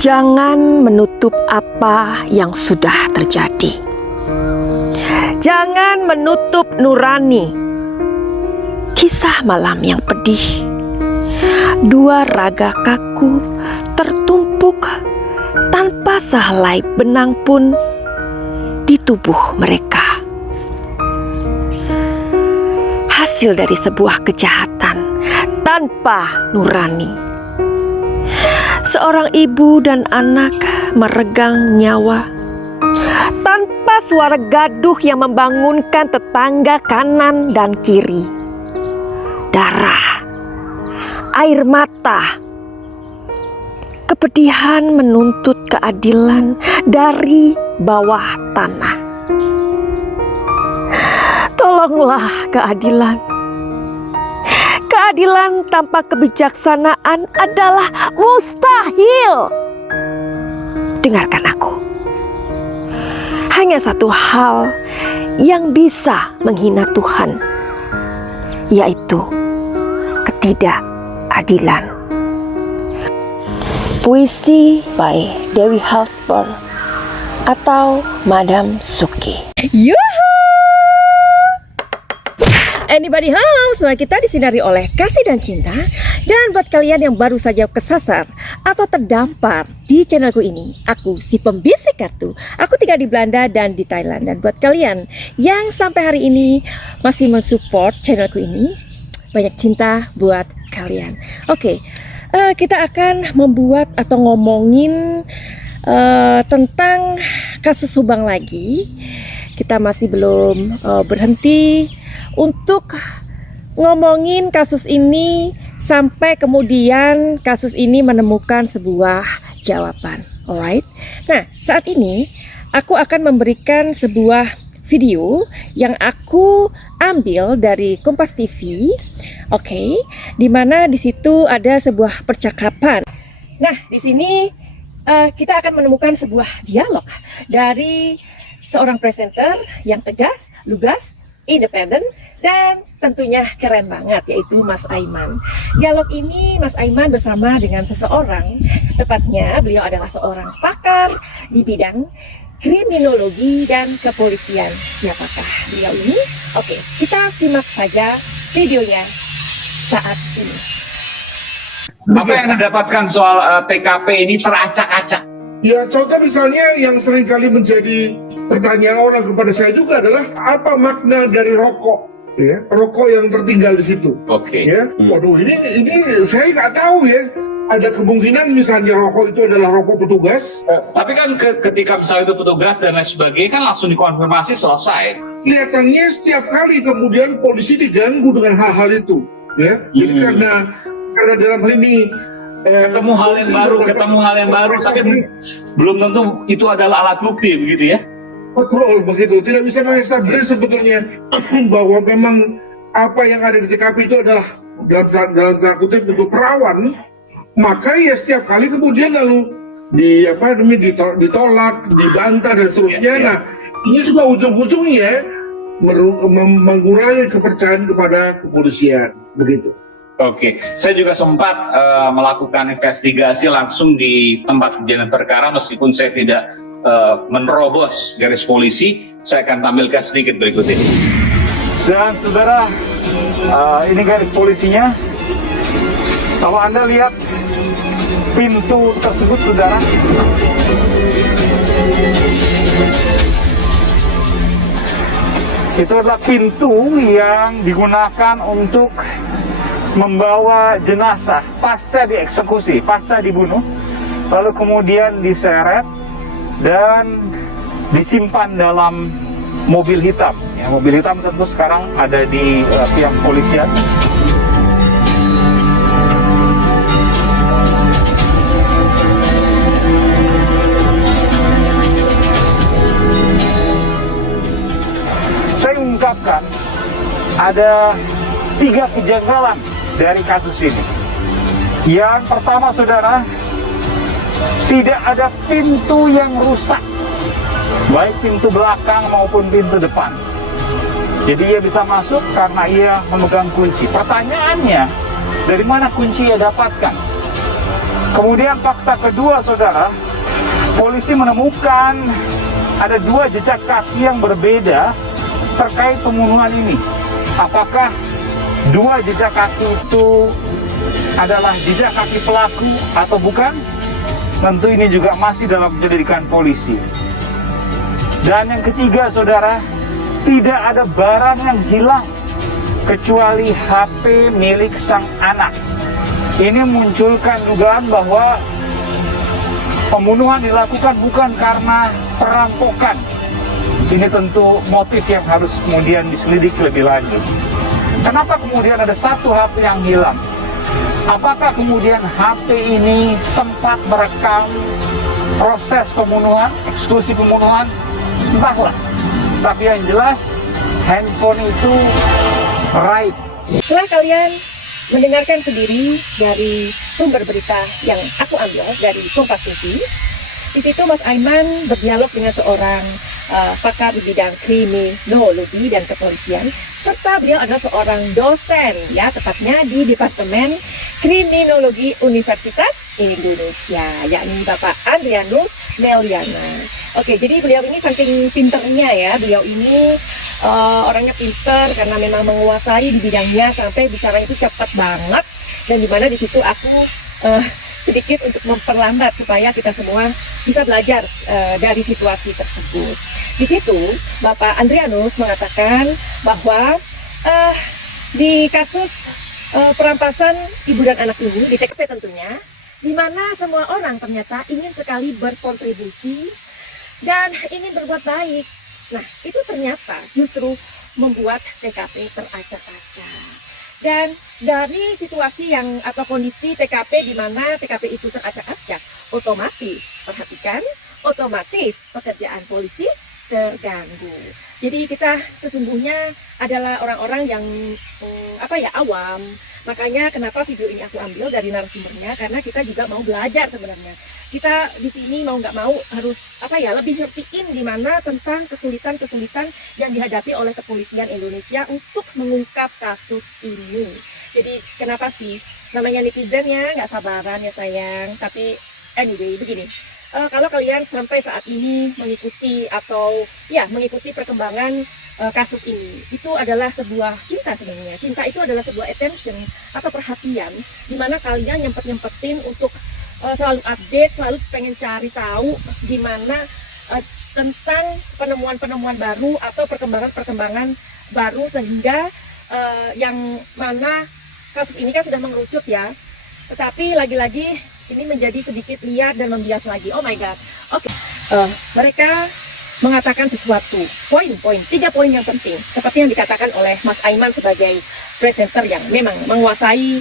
Jangan menutup apa yang sudah terjadi. Jangan menutup nurani. Kisah malam yang pedih. Dua raga kaku tertumpuk tanpa sehelai benang pun di tubuh mereka. Hasil dari sebuah kejahatan tanpa nurani. Seorang ibu dan anak meregang nyawa tanpa suara gaduh yang membangunkan tetangga kanan dan kiri. Darah, air mata, kepedihan menuntut keadilan dari bawah tanah. Tolonglah keadilan. Keadilan tanpa kebijaksanaan adalah mustahil. Dengarkan aku. Hanya satu hal yang bisa menghina Tuhan, yaitu ketidakadilan. Puisi by Dewi Halsper atau Madam Suki. Yuhu! Anybody home, semua kita disinari oleh kasih dan cinta. Dan buat kalian yang baru saja kesasar atau terdampar di channelku ini, aku si pembisik kartu. Aku tinggal di Belanda dan di Thailand. Dan buat kalian yang sampai hari ini masih mensupport channelku ini, banyak cinta buat kalian. Oke, kita akan membuat atau ngomongin tentang kasus Subang lagi. Kita masih belum berhenti untuk ngomongin kasus ini sampai kemudian kasus ini menemukan sebuah jawaban. Alright. Nah, saat ini aku akan memberikan sebuah video yang aku ambil dari Kompas TV. Oke, di mana di situ ada sebuah percakapan. Nah, di sini kita akan menemukan sebuah dialog dari seorang presenter yang tegas, lugas, independen, dan tentunya keren banget, yaitu Mas Aiman. Dialog ini Mas Aiman bersama dengan seseorang, tepatnya beliau adalah seorang pakar di bidang kriminologi dan kepolisian. Siapakah beliau ini? Oke, kita simak saja videonya saat ini. Apa yang didapatkan soal TKP ini teracak-acak? Ya, contoh misalnya yang seringkali menjadi pertanyaan orang kepada saya juga adalah apa makna dari rokok, ya, rokok yang tertinggal di situ. Oke. Ya, waduh, ini saya nggak tahu ya. Ada kemungkinan misalnya rokok itu adalah rokok petugas. Tapi kan ketika misalnya itu petugas dan lain sebagainya kan langsung dikonfirmasi selesai. Kelihatannya setiap kali kemudian polisi diganggu dengan hal-hal itu, ya. Jadi karena dalam hal ini ketemu hal yang baru, tapi belum tentu itu adalah alat bukti, begitu ya? Betul, begitu. Tidak bisa mengestablis sebetulnya bahwa memang apa yang ada di TKP itu adalah dalam tanda kutip itu perawan. Maka ya setiap kali kemudian lalu ditolak, dibantah dan seterusnya. Nah, ini juga ujung-ujungnya mengurangi kepercayaan kepada kepolisian, begitu. Oke, saya juga sempat melakukan investigasi langsung di tempat kejadian perkara meskipun saya tidak menerobos garis polisi. Saya akan tampilkan sedikit berikut ini. Dan saudara, ini garis polisinya. Kalau Anda lihat pintu tersebut, saudara, itu adalah pintu yang digunakan untuk membawa jenazah pasca dieksekusi, pasca dibunuh, lalu kemudian diseret dan disimpan dalam mobil hitam. Ya, mobil hitam tentu sekarang ada di pihak kepolisian. Saya ungkapkan ada 3 kejanggalan dari kasus ini. Yang pertama, saudara, tidak ada pintu yang rusak, baik pintu belakang maupun pintu depan. Jadi ia bisa masuk karena ia memegang kunci. Pertanyaannya, dari mana kunci ia dapatkan? Kemudian fakta kedua, saudara, polisi menemukan ada 2 jejak kaki yang berbeda terkait pembunuhan ini. Apakah 2 jejak kaki itu adalah jejak kaki pelaku atau bukan? Tentu ini juga masih dalam penyelidikan polisi. Dan yang ketiga, saudara, tidak ada barang yang hilang kecuali HP milik sang anak. Ini munculkan dugaan bahwa pembunuhan dilakukan bukan karena perampokan. Ini tentu motif yang harus kemudian diselidiki lebih lanjut. Kenapa kemudian ada 1 HP yang hilang? Apakah kemudian HP ini sempat merekam proses pembunuhan, eksekusi pembunuhan? Entahlah. Tapi yang jelas, handphone itu raib. Setelah kalian mendengarkan sendiri dari sumber berita yang aku ambil dari Kompas TV, di situ Mas Aiman berdialog dengan seorang pakar di bidang kriminologi dan kepolisian, serta beliau adalah seorang dosen, ya, tepatnya di Departemen Kriminologi Universitas Indonesia, yakni Bapak Andrianus Meliana. Oke, jadi beliau ini saking pinternya, ya, beliau ini orangnya pinter karena memang menguasai di bidangnya sampai bicara itu cepat banget, dan dimana di situ aku sedikit untuk memperlambat supaya kita semua bisa belajar dari situasi tersebut. Di situ Bapak Andrianus mengatakan bahwa di kasus perampasan ibu dan anak ini di TKP tentunya, di mana semua orang ternyata ingin sekali berkontribusi dan ingin berbuat baik. Nah, itu ternyata justru membuat TKP teracak-acak. Dan dari situasi yang atau kondisi TKP di mana TKP itu teracak-acak, otomatis, perhatikan, otomatis pekerjaan polisi terganggu. Jadi kita sesungguhnya adalah orang-orang yang awam. Makanya kenapa video ini aku ambil dari narasumbernya, karena kita juga mau belajar sebenarnya. Kita di sini mau nggak mau harus lebih ngertiin gimana tentang kesulitan-kesulitan yang dihadapi oleh kepolisian Indonesia untuk mengungkap kasus ini. Jadi kenapa sih namanya netizen ya nggak sabaran ya sayang. Tapi anyway begini. Kalau kalian sampai saat ini mengikuti mengikuti perkembangan kasus ini, itu adalah sebuah cinta sebenarnya. Cinta itu adalah sebuah attention atau perhatian, di mana kalian nyempetin untuk selalu update, selalu pengen cari tahu gimana tentang penemuan-penemuan baru atau perkembangan-perkembangan baru, sehingga yang mana kasus ini kan sudah mengerucut ya, tetapi lagi-lagi ini menjadi sedikit liar dan membias lagi. Oh my god. Oke. Mereka mengatakan sesuatu, 3 poin yang penting, seperti yang dikatakan oleh Mas Aiman sebagai presenter yang memang menguasai,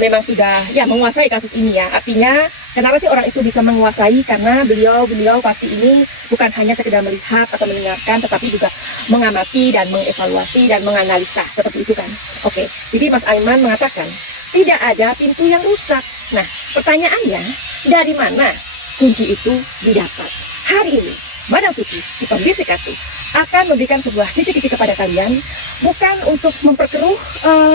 memang sudah menguasai kasus ini ya. Artinya kenapa sih orang itu bisa menguasai? Karena beliau pasti ini bukan hanya sekedar melihat atau mendengarkan, tetapi juga mengamati dan mengevaluasi dan menganalisa, seperti itu kan. Oke, jadi Mas Aiman mengatakan tidak ada pintu yang rusak. Nah, pertanyaannya, dari mana kunci itu didapat? Hari ini Madam Suci, si pembisik kartu, akan memberikan sebuah kisi-kisi kepada kalian, bukan untuk memperkeruh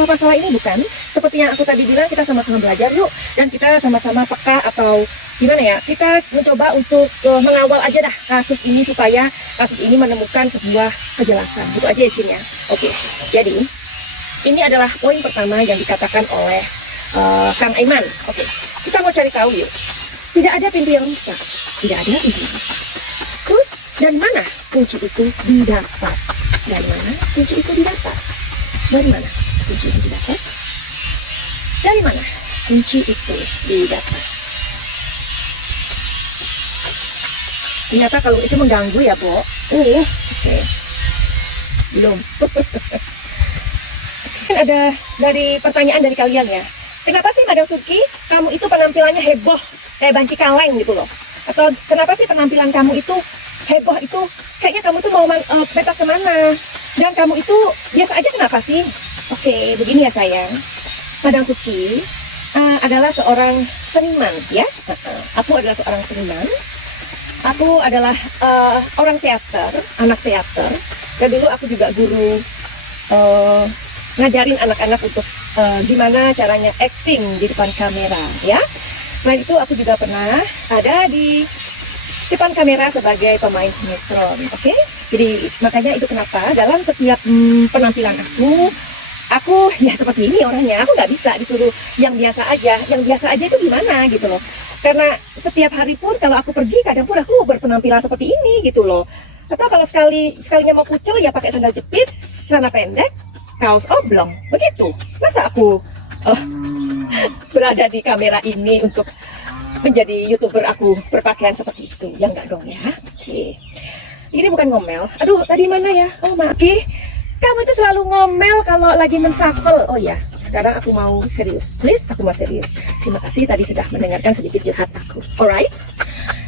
masalah ini, bukan. Seperti yang aku tadi bilang, kita sama-sama belajar yuk, dan kita sama-sama peka atau gimana ya, kita mencoba untuk mengawal aja dah kasus ini supaya kasus ini menemukan sebuah kejelasan. Itu aja ya Cin ya. Oke, jadi ini adalah poin pertama yang dikatakan oleh Kang Aiman. Oke, kita mau cari tahu yuk. Tidak ada pintu yang rusak, tidak ada pintu yang rusak. Terus dari mana kunci itu didapat? Dari mana kunci itu didapat? Dari mana kunci itu didapat? Dari mana kunci itu didapat? Ternyata kalau itu mengganggu ya, Bo. Oke. Belum. Kan ada dari pertanyaan dari kalian ya. Kenapa sih Madam Suki kamu itu penampilannya heboh kayak banci kaleng gitu loh? Atau kenapa sih penampilan kamu itu heboh, itu kayaknya kamu tuh mau pentas kemana? Dan kamu itu biasa aja, kenapa sih? Oke, begini ya sayang. Madam Suci adalah seorang seniman ya. Aku adalah seorang seniman. Aku adalah orang teater, anak teater. Dan dulu aku juga guru ngajarin anak-anak untuk gimana caranya acting di depan kamera ya. Selain itu aku juga pernah ada di depan kamera sebagai pemain sinetron, oke? Jadi makanya itu kenapa dalam setiap penampilan aku ya seperti ini orangnya. Aku nggak bisa disuruh yang biasa aja. Yang biasa aja itu gimana gitu loh. Karena setiap hari pun kalau aku pergi kadang pun aku berpenampilan seperti ini gitu loh. Atau kalau sekalinya mau kucel ya pakai sandal jepit, celana pendek, kaos oblong, begitu. Masa aku berada di kamera ini untuk menjadi YouTuber aku berpakaian seperti itu? Ya enggak dong ya. Oke. Ini bukan ngomel. Aduh, tadi mana ya? Oh, Maki. Kamu itu selalu ngomel kalau lagi menshuffle. Oh ya, sekarang aku mau serius. Please, aku mau serius. Terima kasih tadi sudah mendengarkan sedikit curhat aku. Alright?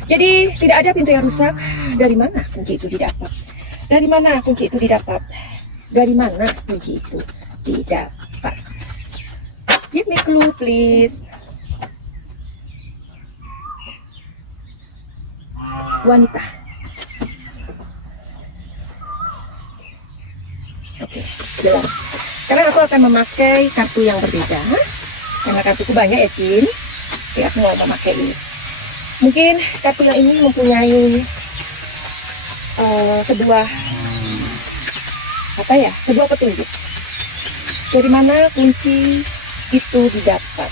Jadi, tidak ada pintu yang rusak. Dari mana kunci itu didapat? Dari mana kunci itu didapat? Dari mana kunci itu didapat? Give me clue, please. Wanita. Oke, jelas. Sekarang aku akan memakai kartu yang berbeda. Karena kartuku banyak ya, Cin. Oke, aku mau memakai ini. Mungkin kartu yang ini mempunyai sebuah petunjuk. Dari mana kunci itu didapat?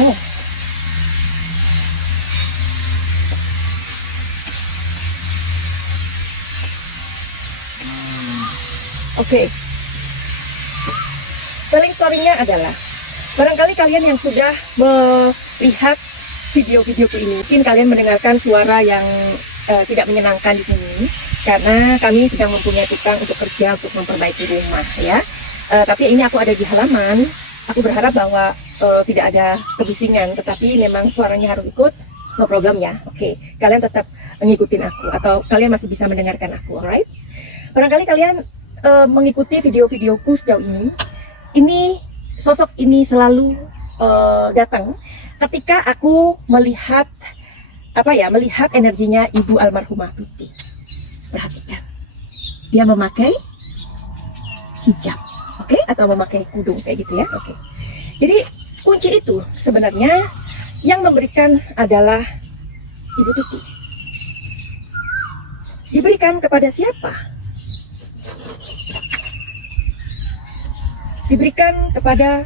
Oh. Oke. Telling story-nya adalah barangkali kalian yang sudah melihat video-videoku ini, mungkin kalian mendengarkan suara yang tidak menyenangkan di sini karena kami sedang mempunyai tukang untuk kerja untuk memperbaiki rumah ya. Tapi ini aku ada di halaman. Aku berharap bahwa tidak ada kebisingan, tetapi memang suaranya harus ikut, no problem ya. Oke, kalian tetap ngikutin aku atau kalian masih bisa mendengarkan aku, alright? Barangkali kalian mengikuti video-videoku sejauh ini sosok ini selalu datang ketika aku melihat melihat energinya Ibu almarhumah Tuti. Perhatikan, dia memakai hijab, oke? Atau memakai kudung kayak gitu ya, oke? Jadi kunci itu sebenarnya yang memberikan adalah Ibu Tuti. Diberikan kepada siapa? Diberikan kepada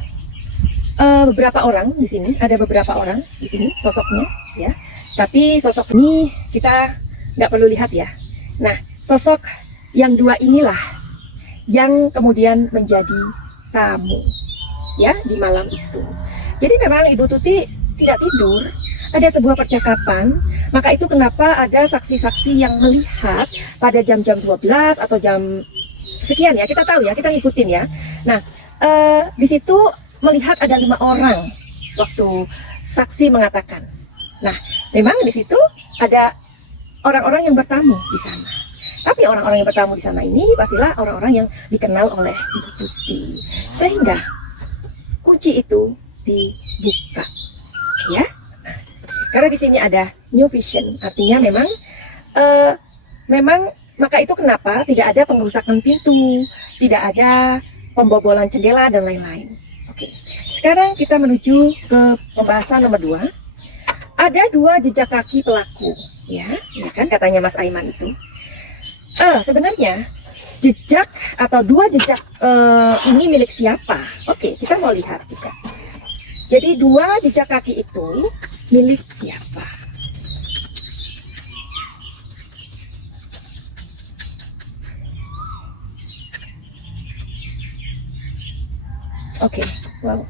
beberapa orang di sini. Ada beberapa orang di sini sosoknya, ya. Tapi sosok ini kita nggak perlu lihat ya. Nah, sosok yang dua inilah yang kemudian menjadi tamu, ya, di malam itu. Jadi memang Ibu Tuti tidak tidur. Ada sebuah percakapan, maka itu kenapa ada saksi-saksi yang melihat pada jam-jam 12 atau jam sekian ya, kita tahu ya, kita ngikutin ya. Nah, di situ melihat ada 5 orang waktu saksi mengatakan. Nah, memang di situ ada orang-orang yang bertamu di sana. Tapi orang-orang yang bertamu di sana ini pastilah orang-orang yang dikenal oleh Ibu Tuti. Sehingga kunci itu dibuka, ya. Nah, karena di sini ada new vision, artinya memang maka itu kenapa tidak ada pengerusakan pintu, tidak ada pembobolan jendela dan lain-lain. Oke, sekarang kita menuju ke pembahasan nomor 2. Ada 2 jejak kaki pelaku, ya kan katanya Mas Aiman itu. Sebenarnya jejak atau 2 jejak ini milik siapa? Oke, kita mau lihat juga. Jadi 2 jejak kaki itu milik siapa? Oke, wow.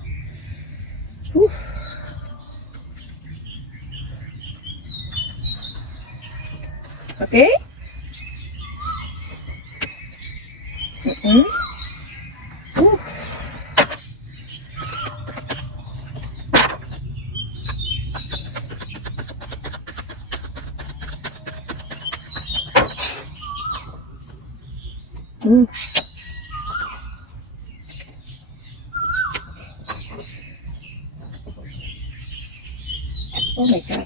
Oke. Oh my god.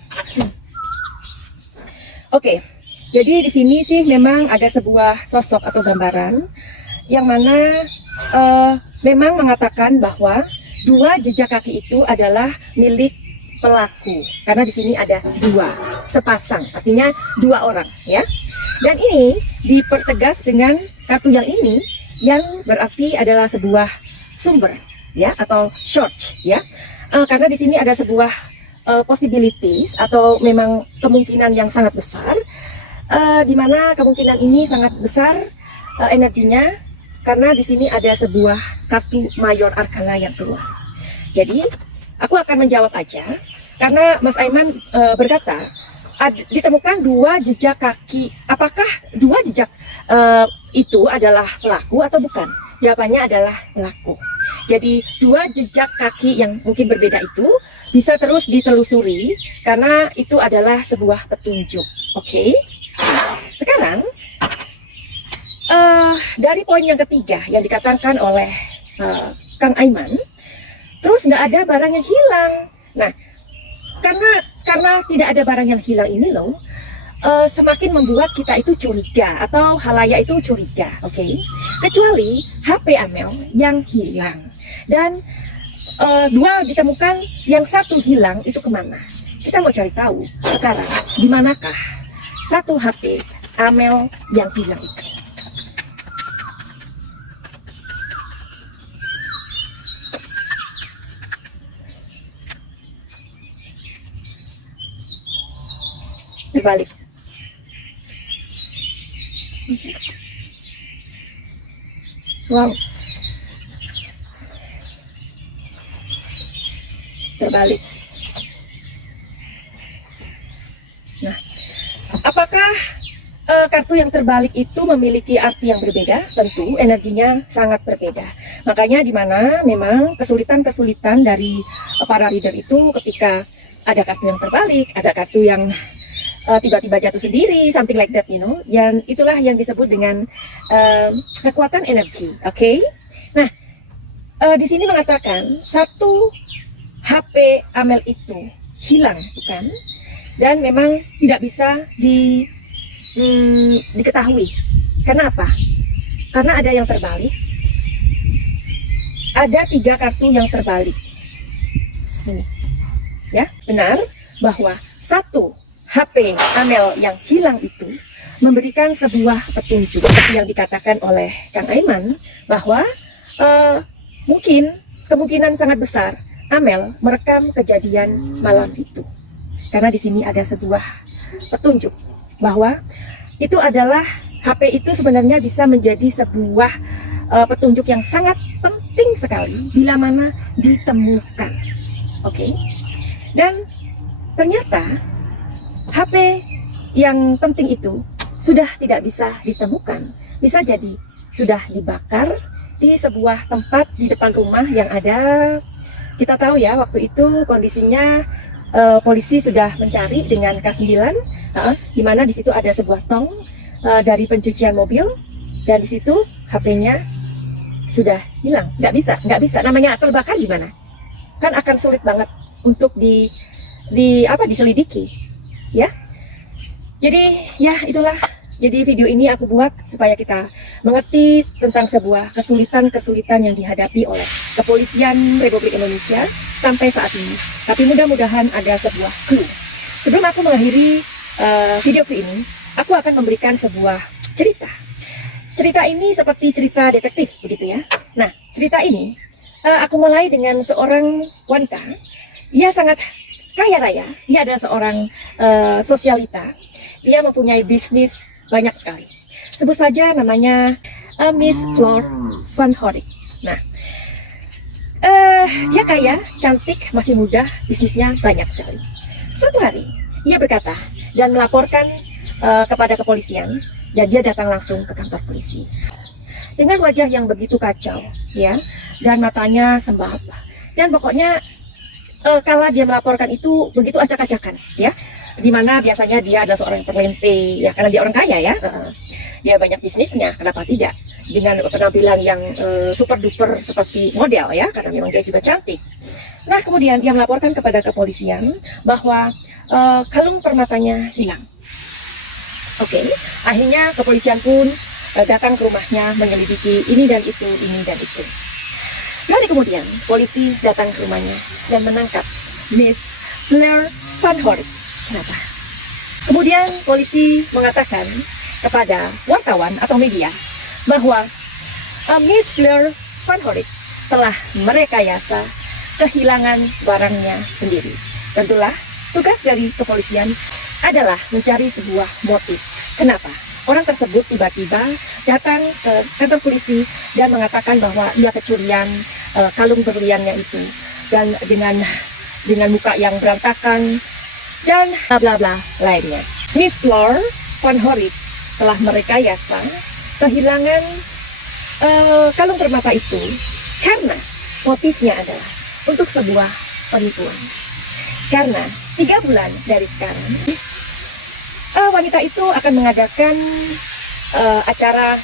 Oke, Jadi di sini sih memang ada sebuah sosok atau gambaran yang mana memang mengatakan bahwa dua jejak kaki itu adalah milik pelaku, karena di sini ada dua, sepasang, artinya dua orang, ya. Dan ini dipertegas dengan kartu yang ini, yang berarti adalah sebuah sumber, ya, atau source, ya. Karena di sini ada sebuah possibilities atau memang kemungkinan yang sangat besar, di mana kemungkinan ini sangat besar energinya, karena di sini ada sebuah kartu mayor arkana yang keluar. Jadi aku akan menjawab aja, karena Mas Aiman berkata ditemukan dua jejak kaki. Apakah dua jejak itu adalah pelaku atau bukan? Jawabannya adalah pelaku. Jadi dua jejak kaki yang mungkin berbeda itu bisa terus ditelusuri, karena itu adalah sebuah petunjuk. Oke? Sekarang dari poin yang ketiga yang dikatakan oleh Kang Aiman, terus nggak ada barang yang hilang. Nah, karena tidak ada barang yang hilang ini loh, semakin membuat kita itu curiga atau halayak itu curiga, oke? Kecuali HP Amel yang hilang, dan dua ditemukan, yang satu hilang itu kemana? Kita mau cari tahu sekarang di manakah satu HP Amel yang hilang itu. Terbalik. Wow. Terbalik. Nah, apakah kartu yang terbalik itu memiliki arti yang berbeda? Tentu energinya sangat berbeda. Makanya di mana memang kesulitan-kesulitan dari para reader itu ketika ada kartu yang terbalik, ada kartu yang tiba-tiba jatuh sendiri, something like that, you know. Yang itulah yang disebut dengan kekuatan energi, oke? Nah, di sini mengatakan satu HP Amel itu hilang, bukan? Dan memang tidak bisa diketahui. Karena apa? Karena ada yang terbalik. Ada 3 kartu yang terbalik. Ini, ya, benar bahwa satu HP Amel yang hilang itu memberikan sebuah petunjuk seperti yang dikatakan oleh Kang Aiman, bahwa mungkin kemungkinan sangat besar Amel merekam kejadian malam itu, karena di sini ada sebuah petunjuk bahwa itu adalah HP itu sebenarnya bisa menjadi sebuah petunjuk yang sangat penting sekali bila mana ditemukan, oke? Dan ternyata HP yang penting itu sudah tidak bisa ditemukan, bisa jadi sudah dibakar di sebuah tempat di depan rumah yang ada. Kita tahu ya, waktu itu kondisinya polisi sudah mencari dengan K9, di mana di situ ada sebuah tong dari pencucian mobil, dan di situ HP-nya sudah hilang, nggak bisa. Namanya terbakar gimana? Kan akan sulit banget untuk diselidiki. Ya, jadi ya itulah. Jadi video ini aku buat supaya kita mengerti tentang sebuah kesulitan-kesulitan yang dihadapi oleh Kepolisian Republik Indonesia sampai saat ini. Tapi mudah-mudahan ada sebuah clue. Sebelum aku mengakhiri videoku ini, aku akan memberikan sebuah cerita. Cerita ini seperti cerita detektif, begitu ya. Nah, cerita ini aku mulai dengan seorang wanita. Dia sangat kaya raya, dia adalah seorang sosialita. Dia mempunyai bisnis banyak sekali. Sebut saja namanya Miss Floor Van Horik. Nah, dia kaya, cantik, masih muda, bisnisnya banyak sekali. Suatu hari, ia berkata dan melaporkan kepada kepolisian, dan dia datang langsung ke kantor polisi. Dengan wajah yang begitu kacau, ya, dan matanya sembab. Dan pokoknya kala dia melaporkan itu begitu acak-acakan, ya, dimana biasanya dia adalah seorang yang terlente, ya, karena dia orang kaya, ya, dia banyak bisnisnya, kenapa tidak, dengan penampilan yang super duper seperti model, ya, karena memang dia juga cantik. Nah, kemudian dia melaporkan kepada kepolisian bahwa kalung permatanya hilang. Oke, akhirnya kepolisian pun datang ke rumahnya menyelidiki ini dan itu, ini dan itu. Hari kemudian, polisi datang ke rumahnya dan menangkap Miss Fleur Van Horik. Kenapa? Kemudian polisi mengatakan kepada wartawan atau media bahwa Miss Fleur Van Horik telah merekayasa kehilangan barangnya sendiri. Tentulah tugas dari kepolisian adalah mencari sebuah motif. Kenapa orang tersebut tiba-tiba datang ke kantor polisi dan mengatakan bahwa ia kecurian kalung berliannya itu, dan dengan muka yang berantakan dan bla bla lainnya. Miss Fleur Van Horik telah merekayasa kehilangan kalung permata itu karena motifnya adalah untuk sebuah penipuan. Karena 3 bulan dari sekarang wanita itu akan mengadakan acara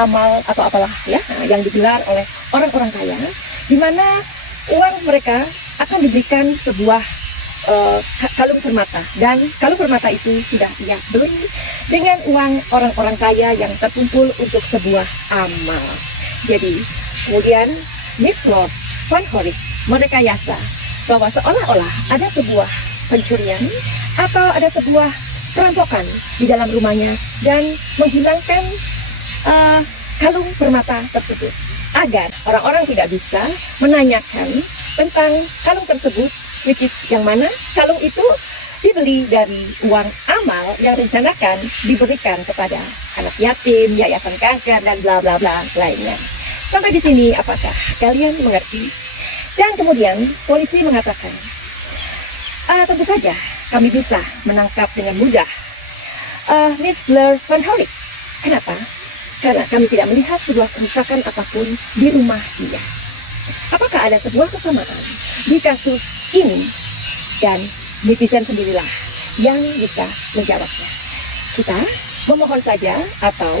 amal atau apalah ya yang digelar oleh orang-orang kaya, di mana uang mereka akan diberikan sebuah kalung permata, dan kalung permata itu sudah ia beli dengan uang orang-orang kaya yang terkumpul untuk sebuah amal. Jadi kemudian Miss Fleur Van Horik merekayasa bahwa seolah-olah ada sebuah pencurian atau ada sebuah perampokan di dalam rumahnya dan menghilangkan kalung permata tersebut agar orang-orang tidak bisa menanyakan tentang kalung tersebut, which is yang mana kalung itu dibeli dari uang amal yang rencanakan diberikan kepada anak yatim, yayasan kanker, dan bla bla bla lainnya. Sampai di sini apakah kalian mengerti? Dan kemudian polisi mengatakan, tentu saja kami bisa menangkap dengan mudah Miss Fleur Van Horik. Kenapa? Karena kami tidak melihat sebuah kerusakan apapun di rumah dia. Apakah ada sebuah kesamaan di kasus ini? Dan netizen sendirilah yang bisa menjawabnya. Kita memohon saja atau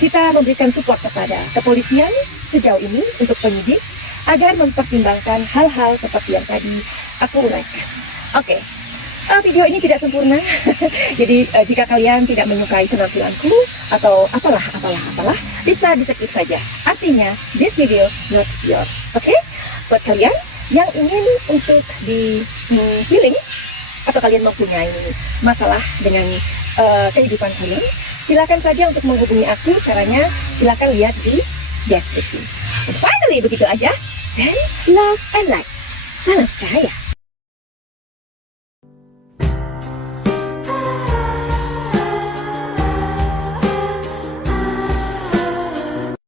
kita memberikan support kepada kepolisian sejauh ini untuk penyidik agar mempertimbangkan hal-hal seperti yang tadi aku uraikan. Oke. Video ini tidak sempurna, jadi jika kalian tidak menyukai penampilanku atau apalah, bisa di-skip saja. Artinya, this video not yours. Oke? Buat kalian yang ingin untuk di healing atau kalian mempunyai masalah dengan kehidupan kalian, silakan saja untuk menghubungi aku. Caranya silakan lihat di deskripsi. Finally, begitu aja. Send love and light. Salam cahaya.